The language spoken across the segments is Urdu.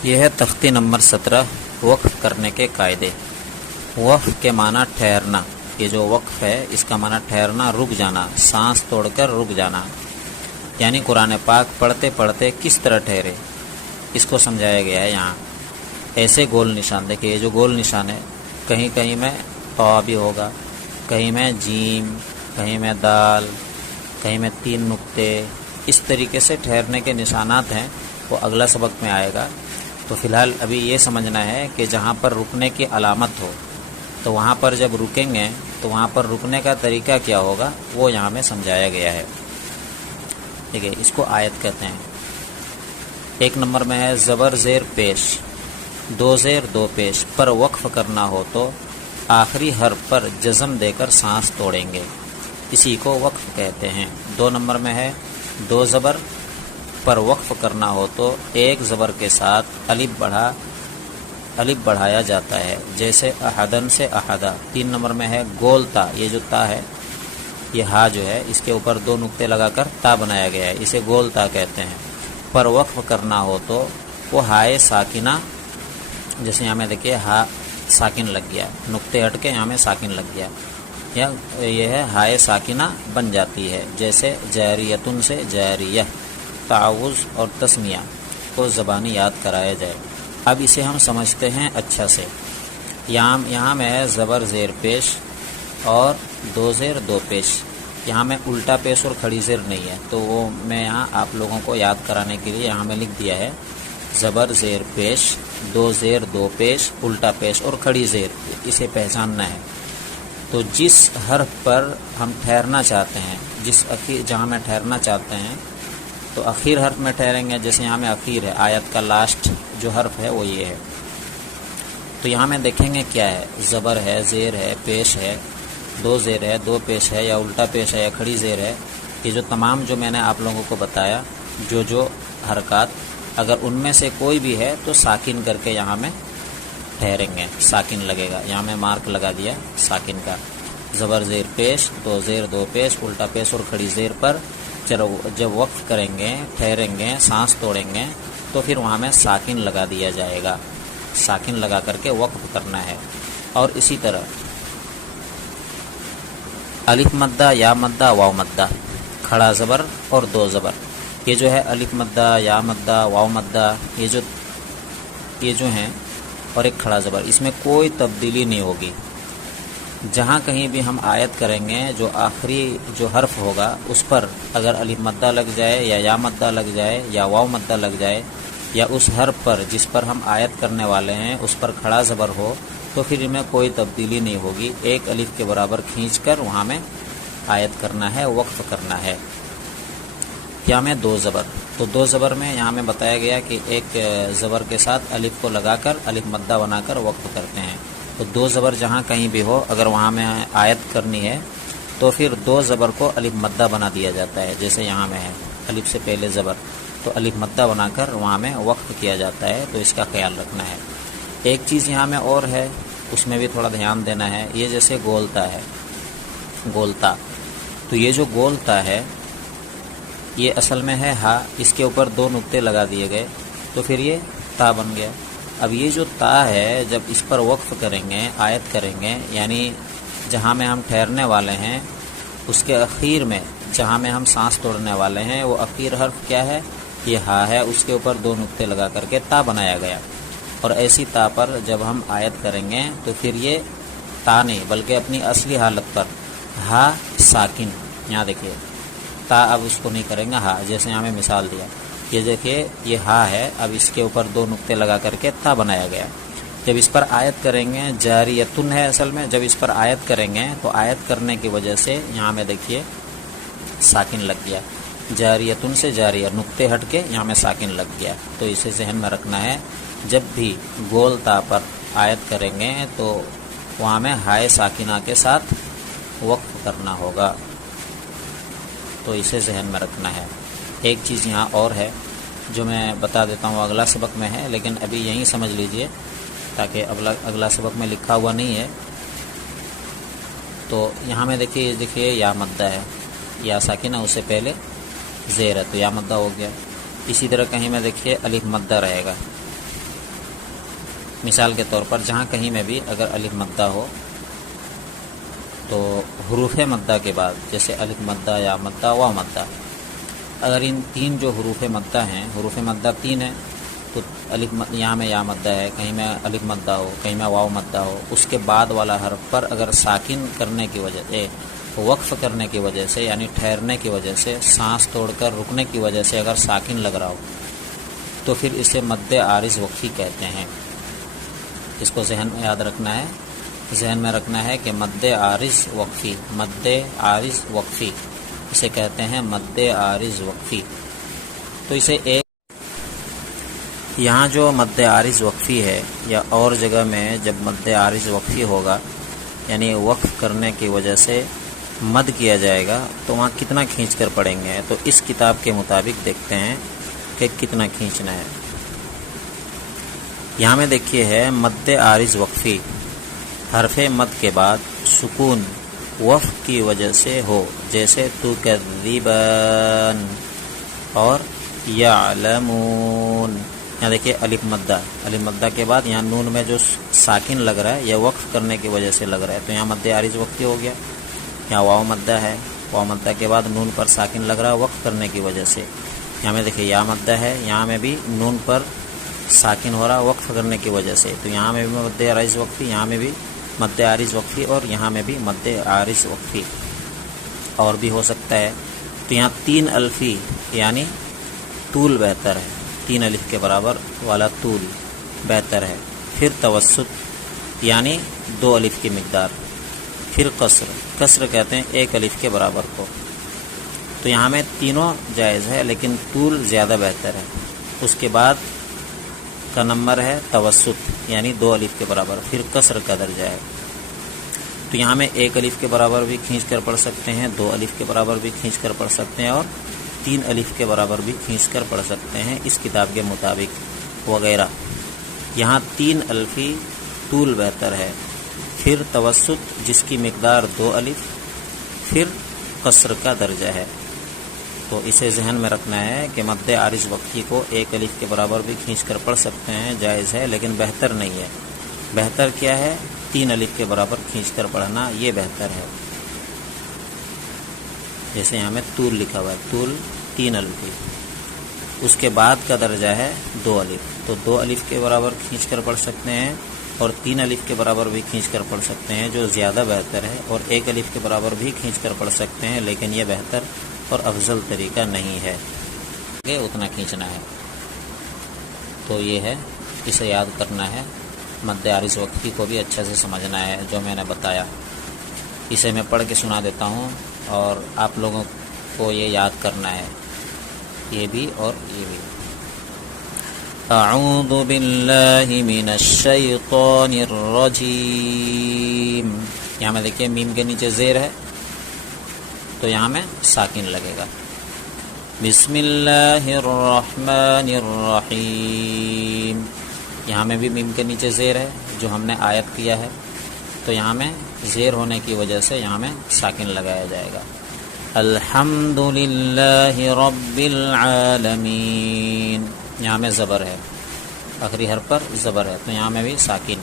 یہ ہے تختی نمبر 17 وقف کرنے کے قاعدے۔ وقف کے معنی ٹھہرنا، یہ جو وقف ہے اس کا معنی ٹھہرنا، رک جانا، سانس توڑ کر رک جانا، یعنی قرآن پاک پڑھتے پڑھتے کس طرح ٹھہرے اس کو سمجھایا گیا ہے یہاں۔ ایسے گول نشان دیکھیں، یہ جو گول نشان ہے کہیں کہیں میں طا بھی ہوگا، کہیں میں جیم، کہیں میں دال، کہیں میں 3 نقطے، اس طریقے سے ٹھہرنے کے نشانات ہیں، وہ اگلا سبق میں آئے گا۔ تو فی الحال ابھی یہ سمجھنا ہے کہ جہاں پر رکنے کی علامت ہو تو وہاں پر جب رکیں گے تو وہاں پر رکنے کا طریقہ کیا ہوگا وہ یہاں میں سمجھایا گیا ہے۔ ٹھیک ہے، اس کو آیت کہتے ہیں۔ 1 نمبر میں ہے زبر زیر پیش، 2 زیر 2 پیش پر وقف کرنا ہو تو آخری حرف پر جزم دے کر سانس توڑیں گے، اسی کو وقف کہتے ہیں۔ 2 نمبر میں ہے 2 زبر پر وقف کرنا ہو تو 1 زبر کے ساتھ الف بڑھایا جاتا ہے، جیسے احدن سے احدہ۔ 3 نمبر میں ہے گول تا، یہ جو تا ہے، یہ ہا جو ہے اس کے اوپر 2 نقطے لگا کر تا بنایا گیا ہے، اسے گول تا کہتے ہیں۔ پر وقف کرنا ہو تو وہ ہائے ساکنہ، جیسے یہاں میں دیکھیے ہا ساکن لگ گیا، نقطے ہٹ کے یہاں میں ساکن لگ گیا، یا یہ ہے ہائے ساکنہ بن جاتی ہے، جیسے جاریتن سے جاریہ۔ تعوض اور تسمیہ کو زبانی یاد کرایا جائے۔ اب اسے ہم سمجھتے ہیں اچھا سے۔ یہاں میں ہے زبر زیر پیش اور 2 زیر 2 پیش، یہاں میں الٹا پیش اور کھڑی زیر نہیں ہے، تو وہ میں یہاں آپ لوگوں کو یاد کرانے کے لیے یہاں میں لکھ دیا ہے زبر زیر پیش، 2 زیر 2 پیش، الٹا پیش اور کھڑی زیر، اسے پہچاننا ہے۔ تو جس حرف پر ہم ٹھہرنا چاہتے ہیں، جہاں میں ٹھہرنا چاہتے ہیں تو اخیر حرف میں ٹھہریں گے، جیسے یہاں میں اخیر ہے، آیت کا لاسٹ جو حرف ہے وہ یہ ہے۔ تو یہاں میں دیکھیں گے کیا ہے، زبر ہے، زیر ہے، پیش ہے، 2 زیر ہے، 2 پیش ہے، یا الٹا پیش ہے، یا کھڑی زیر ہے۔ یہ جو تمام جو میں نے آپ لوگوں کو بتایا، جو حرکات، اگر ان میں سے کوئی بھی ہے تو ساکن کر کے یہاں میں ٹھہریں گے، ساکن لگے گا، یہاں میں مارک لگا دیا ساکن کا۔ زبر زیر پیش، 2 زیر 2 پیش، الٹا پیش اور کھڑی زیر پر جب وقف کریں گے، ٹھہریں گے، سانس توڑیں گے تو پھر وہاں میں ساکن لگا دیا جائے گا، ساکن لگا کر کے وقف کرنا ہے۔ اور اسی طرح الف مدہ، یا مدہ، واو مدہ، کھڑا زبر اور 2 زبر، یہ جو ہے الف مدہ، یا مدہ، واو مدہ، یہ جو ہیں، اور ایک کھڑا زبر، اس میں کوئی تبدیلی نہیں ہوگی۔ جہاں کہیں بھی ہم آیت کریں گے جو آخری جو حرف ہوگا اس پر اگر الف مدہ لگ جائے، یا مدہ لگ جائے، یا واو مدہ لگ جائے، یا اس حرف پر جس پر ہم آیت کرنے والے ہیں اس پر کھڑا زبر ہو تو پھر ان میں کوئی تبدیلی نہیں ہوگی، 1 الف کے برابر کھینچ کر وہاں میں آیت کرنا ہے، وقف کرنا ہے۔ یہاں میں 2 زبر، تو 2 زبر میں یہاں میں بتایا گیا کہ 1 زبر کے ساتھ الف کو لگا کر الف مدہ بنا کر وقف کرتے ہیں۔ تو 2 زبر جہاں کہیں بھی ہو، اگر وہاں میں آیت کرنی ہے تو پھر 2 زبر کو الف مدہ بنا دیا جاتا ہے، جیسے یہاں میں ہے الف سے پہلے زبر، تو الف مدہ بنا کر وہاں میں وقف کیا جاتا ہے، تو اس کا خیال رکھنا ہے۔ ایک چیز یہاں میں اور ہے، اس میں بھی تھوڑا دھیان دینا ہے، یہ جیسے گولتا ہے، گولتا، تو یہ جو گولتا ہے یہ اصل میں ہے ہا، اس کے اوپر 2 نقطے لگا دیے گئے تو پھر یہ تا بن گیا۔ اب یہ جو تا ہے جب اس پر وقف کریں گے، آیت کریں گے، یعنی جہاں میں ہم ٹھہرنے والے ہیں اس کے اخیر میں جہاں میں ہم سانس توڑنے والے ہیں وہ اخیر حرف کیا ہے، یہ ہا ہے، اس کے اوپر 2 نقطے لگا کر کے تا بنایا گیا۔ اور ایسی تا پر جب ہم آیت کریں گے تو پھر یہ تا نہیں بلکہ اپنی اصلی حالت پر ہا ساکن، یہاں دیکھیے تا، اب اس کو نہیں کریں گے ہا، جیسے یہاں میں مثال دیا، یہ دیکھیے یہ ہا ہے، اب اس کے اوپر 2 نقطے لگا کر کے تا بنایا گیا۔ جب اس پر آیت کریں گے، جاریتن ہے اصل میں، جب اس پر آیت کریں گے تو آیت کرنے کی وجہ سے یہاں میں دیکھیے ساکن لگ گیا، جاریتن سے جاریہ، نقطے ہٹ کے یہاں میں ساکن لگ گیا۔ تو اسے ذہن میں رکھنا ہے، جب بھی گول تا پر آیت کریں گے تو وہاں میں ہائے ساکنہ کے ساتھ وقف کرنا ہوگا، تو اسے ذہن میں رکھنا ہے۔ ایک چیز یہاں اور ہے جو میں بتا دیتا ہوں، اگلا سبق میں ہے، لیکن ابھی یہیں سمجھ لیجئے تاکہ اگلا سبق میں لکھا ہوا نہیں ہے۔ تو یہاں میں دیکھیے یا مدہ ہے، یا ساکنہ، اس سے پہلے زیر ہے تو یا مدہ ہو گیا۔ اسی طرح کہیں میں دیکھیے الف مدہ رہے گا، مثال کے طور پر جہاں کہیں میں بھی اگر الف مدہ ہو تو حروف مدہ کے بعد جیسے الف مدہ یا مدہ واو مدہ، اگر ان تین جو حروف مدہ ہیں، حروف مدہ تین ہیں، تو یہاں میں یا مدہ ہے، کہیں میں الف مدہ ہو، کہیں میں واو مدہ ہو، اس کے بعد والا حرف پر اگر ساکن کرنے کی وجہ سے، وقف کرنے کی وجہ سے، یعنی ٹھہرنے کی وجہ سے، سانس توڑ کر رکنے کی وجہ سے اگر ساکن لگ رہا ہو تو پھر اسے مد عارض وقفی کہتے ہیں۔ اس کو ذہن میں یاد رکھنا ہے، ذہن میں رکھنا ہے کہ مد عارض وقفی، مد عارض وقفی اسے کہتے ہیں مد عارض وقفی۔ تو اسے ایک یہاں جو مد عارض وقفی ہے یا اور جگہ میں جب مد عارض وقفی ہوگا یعنی وقف کرنے کی وجہ سے مد کیا جائے گا تو وہاں کتنا کھینچ کر پڑھیں گے، تو اس کتاب کے مطابق دیکھتے ہیں کہ کتنا کھینچنا ہے۔ یہاں میں دیکھیے ہے مد عارض وقفی، حرف مد کے بعد سکون وقف کی وجہ سے ہو، جیسے تکذبان اور یعلمون۔ یہاں دیکھیے الف مدہ، الف مدہ کے بعد یہاں نون میں جو ساکن لگ رہا ہے یہ وقف کرنے کی وجہ سے لگ رہا ہے، تو یہاں مد عارض وقفی ہو گیا۔ یہاں واو مدہ ہے، واو مدہ کے بعد نون پر ساکن لگ رہا ہے وقف کرنے کی وجہ سے۔ یہاں میں دیکھیے یا مدہ ہے، یہاں میں بھی نون پر ساکن ہو رہا وقف کرنے کی وجہ سے، تو یہاں میں بھی مد عارض وقفی، یہاں میں بھی مد عارض وقفی اور یہاں میں بھی مد عارض وقفی، اور بھی ہو سکتا ہے۔ تو یہاں تین الفی یعنی طول بہتر ہے، تین الف کے برابر والا طول بہتر ہے، پھر توسط یعنی دو الف کی مقدار، پھر قصر کہتے ہیں ایک الف کے برابر کو۔ تو یہاں میں تینوں جائز ہے لیکن طول زیادہ بہتر ہے۔ اس کے بعد کا نمبر ہے توسط یعنی دو الف کے برابر، پھر قصر کا درجہ ہے۔ تو یہاں میں ایک الف کے برابر بھی کھینچ کر پڑھ سکتے ہیں، دو الف کے برابر بھی کھینچ کر پڑھ سکتے ہیں، اور تین الف کے برابر بھی کھینچ کر پڑھ سکتے ہیں اس کتاب کے مطابق وغیرہ۔ یہاں تین الفی طول بہتر ہے، پھر توسط جس کی مقدار دو الف، پھر قصر کا درجہ ہے۔ تو اسے ذہن میں رکھنا ہے کہ مد عارض وقفی کو ایک الف کے برابر بھی کھینچ کر پڑھ سکتے ہیں، جائز ہے لیکن بہتر نہیں ہے۔ بہتر کیا ہے؟ تین الف کے برابر کھینچ کر پڑھنا، یہ بہتر ہے۔ جیسے یہاں میں طول لکھا ہوا ہے، طول تین الفی، اس کے بعد کا درجہ ہے دو الف، تو دو الف کے برابر کھینچ کر پڑھ سکتے ہیں اور تین الف کے برابر بھی کھینچ کر پڑھ سکتے ہیں جو زیادہ بہتر ہے، اور ایک الف کے برابر بھی کھینچ کر پڑھ سکتے ہیں لیکن یہ بہتر اور افضل طریقہ نہیں ہے کہ اتنا کھینچنا ہے۔ تو یہ ہے، اسے یاد کرنا ہے، مد عارض وقفی کو بھی اچھے سے سمجھنا ہے جو میں نے بتایا۔ اسے میں پڑھ کے سنا دیتا ہوں اور آپ لوگوں کو یہ یاد کرنا ہے، یہ بھی اور یہ بھی۔ اعوذ باللہ من الشیطان الرجیم، یہاں میں دیکھیے میم کے نیچے زیر ہے تو یہاں میں ساکن لگے گا۔ بسم اللہ الرحمن الرحیم، یہاں میں بھی میم کے نیچے زیر ہے جو ہم نے آیت کیا ہے، تو یہاں میں زیر ہونے کی وجہ سے یہاں میں ساکن لگایا جائے گا۔ الحمد للہ رب العالمین، یہاں میں زبر ہے، آخری حرف پر زبر ہے تو یہاں میں بھی ساکن۔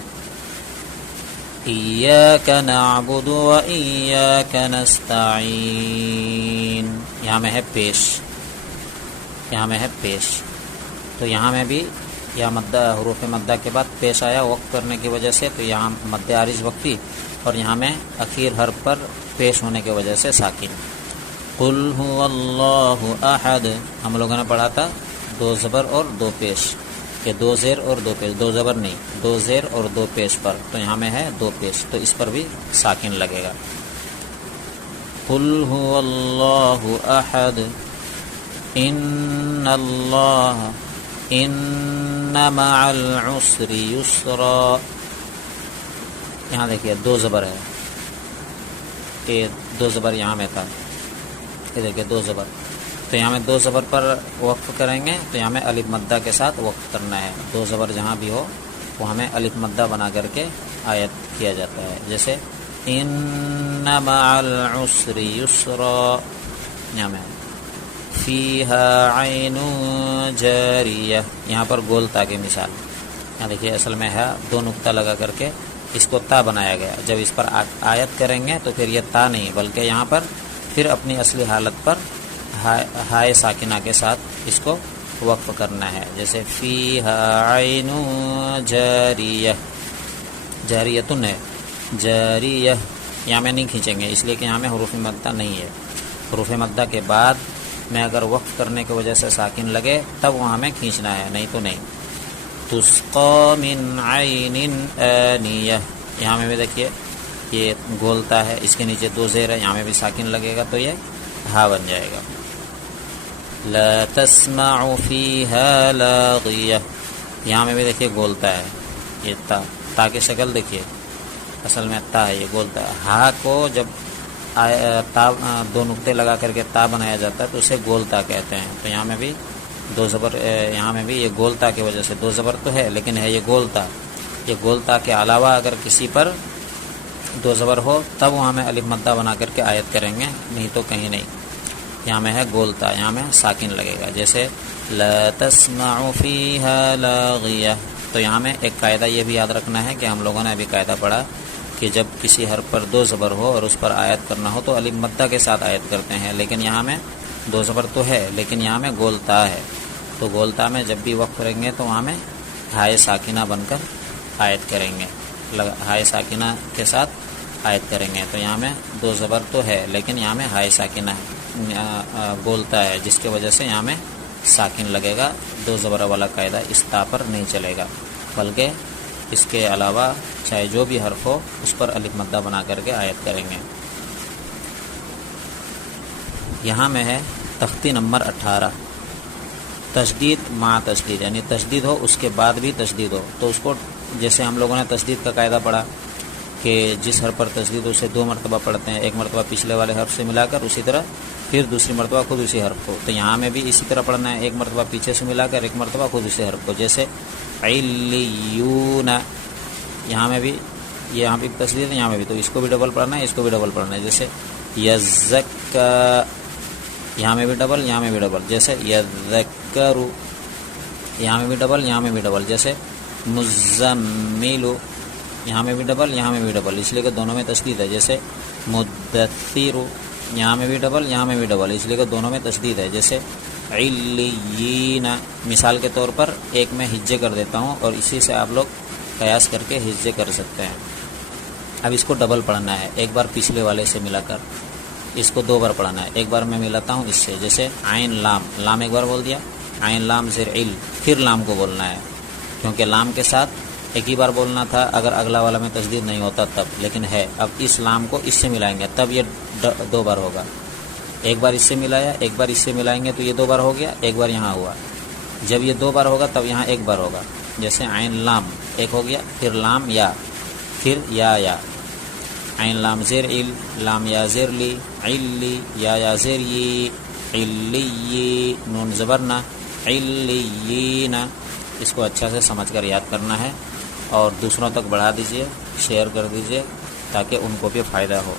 ایاک نعبد و ایاک نستعین، یہاں میں ہے پیش، یہاں میں ہے پیش، تو یہاں میں بھی یا مدہ حروف مدہ کے بعد پیش آیا وقف کرنے کی وجہ سے، تو یہاں مد عارض وقفی، اور یہاں میں اخیر حرف پر پیش ہونے کی وجہ سے ساکن۔ قل هو اللہ احد، ہم لوگوں نے پڑھا تھا دو زبر اور دو پیش، کہ دو زیر اور دو پیش، دو زبر نہیں، دو زیر اور دو پیش پر، تو یہاں میں ہے دو پیش، تو اس پر بھی ساکن لگے گا۔ قل هو اللہ احد ان اللہ ان مع العسر یسرا، یہاں دیکھیے دو زبر ہے، یہ دو زبر یہاں میں تھا، یہ دیکھیے دو زبر، تو یہاں میں دو زبر پر وقف کریں گے تو یہاں میں الف مدہ کے ساتھ وقف کرنا ہے، دو زبر جہاں بھی ہو وہ ہمیں الف مدہ بنا کر کے آیت کیا جاتا ہے، جیسے ان مع العسر یسرا، یہاں میں فیہا عین جاریہ، یہاں پر گول تا کی مثال، یہاں دیکھیے اصل میں ہے دو نقطہ لگا کر کے اس کو تا بنایا گیا. جب اس پر آیت کریں گے تو پھر یہ تا نہیں بلکہ یہاں پر پھر اپنی اصلی حالت پر ہائے ساکنہ کے ساتھ اس کو وقف کرنا ہے. جیسے فیہا عین جاریہ، جاریتن ہے، جاریہ یہاں میں نہیں کھینچیں گے اس لیے کہ یہاں میں حروف مدہ نہیں ہے. حروف مدہ کے بعد میں اگر وقف کرنے کی وجہ سے ساکن لگے تب وہاں میں کھینچنا ہے، نہیں تو نہیں. تسقی من عین آنیہ، یہاں میں بھی دیکھیے یہ گولتا ہے، اس کے نیچے دو زیر ہے، یہاں میں بھی ساکن لگے گا تو یہ ہا بن جائے گا. لا تسمع فیہا لاغیہ، یہاں میں بھی دیکھیے گولتا ہے، یہ تا کی شکل دیکھیے اصل میں تا ہے، یہ گولتا ہے. ہا کو جب تا دو نقطے لگا کر کے تا بنایا جاتا ہے تو اسے گولتا کہتے ہیں. تو یہاں میں بھی دو زبر، یہاں میں بھی یہ گولتا کی وجہ سے دو زبر تو ہے لیکن ہے یہ گولتا. یہ گولتا کے علاوہ اگر کسی پر دو زبر ہو تب وہاں میں الف مدہ بنا کر کے آیت کریں گے، نہیں تو کہیں نہیں. یہاں میں ہے گولتا، یہاں میں ساکن لگے گا. جیسے لا تسمع فیہا لاغیہ. تو یہاں میں ایک قاعدہ یہ بھی یاد رکھنا ہے کہ ہم لوگوں نے ابھی قاعدہ پڑھا کہ جب کسی حرف پر دو زبر ہو اور اس پر آیت کرنا ہو تو الف مدہ کے ساتھ آیت کرتے ہیں، لیکن یہاں میں دو زبر تو ہے لیکن یہاں میں گولتا ہے. تو گولتا میں جب بھی وقف کریں گے تو وہاں میں ہائے ساکنہ بن کر آیت کریں گے، ہائے ساکنہ کے ساتھ آیت کریں گے. تو یہاں میں دو زبر تو ہے لیکن یہاں میں ہائے ساکنہ گولتا ہے جس کی وجہ سے یہاں میں ساکن لگے گا. دو زبر والا قاعدہ اس تا پر نہیں چلے گا بلکہ اس کے علاوہ چاہے جو بھی حرف ہو اس پر الف مدہ بنا کر کے آیت کریں گے. یہاں میں ہے تختی نمبر 18، تشدید مع تشدید، یعنی تشدید ہو اس کے بعد بھی تشدید ہو. تو اس کو جیسے ہم لوگوں نے تشدید کا قاعدہ پڑھا کہ جس حرف پر تشدید اسے دو مرتبہ پڑھتے ہیں، ایک مرتبہ پچھلے والے حرف سے ملا کر، اسی طرح پھر دوسری مرتبہ خود اسی حرف کو. تو یہاں میں بھی اسی طرح پڑھنا ہے، ایک مرتبہ پیچھے سے ملا کر، ایک مرتبہ خود اسی حرف کو. جیسے علیون، یہاں میں بھی یہاں بھی تشدید ہے، یہاں میں بھی، تو اس کو بھی ڈبل پڑھنا ہے، اس کو بھی ڈبل پڑھنا ہے. جیسے یزکا، یہاں میں بھی ڈبل، یہاں میں بھی ڈبل. جیسے یذکر، یہاں میں بھی ڈبل، یہاں میں بھی ڈبل. جیسے مزمل، یہاں میں بھی ڈبل، یہاں میں بھی ڈبل، اس لیے کہ دونوں میں تشدید ہے. جیسے مدثر، یہاں میں بھی ڈبل، یہاں میں بھی ڈبل، اس لیے کہ دونوں میں تشدید ہے. جیسے علیین، مثال کے طور پر ایک میں ہجے کر دیتا ہوں اور اسی سے آپ لوگ قیاس کر کے ہجے کر سکتے ہیں. اب اس کو ڈبل پڑھنا ہے، ایک بار پچھلے والے سے ملا کر، اس کو دو بار پڑھنا ہے. ایک بار میں ملاتا ہوں اس سے، جیسے عین لام، لام ایک بار بول دیا، عین لام زیر عل، پھر لام کو بولنا ہے کیونکہ لام کے ساتھ ایک ہی بار بولنا تھا اگر اگلا والا میں تشدید نہیں ہوتا تب، لیکن ہے. اب اس لام کو اس سے ملائیں گے تب یہ دو بار ہوگا. ایک بار اس سے ملایا، ایک بار اس سے ملائیں گے تو یہ دو بار ہو گیا، ایک بار یہاں ہوا. جب یہ دو بار ہوگا تب یہاں ایک بار ہوگا. جیسے عین لام ایک ہو گیا، پھر لام یا، پھر یا، عین لام زیر عل، لام یا زیر لی، علی یا زیر ی، علی نون زبرنا، علیین. اس کو اچھا سے سمجھ کر یاد کرنا ہے اور دوسروں تک بڑھا دیجئے، شیئر کر دیجئے تاکہ ان کو بھی فائدہ ہو.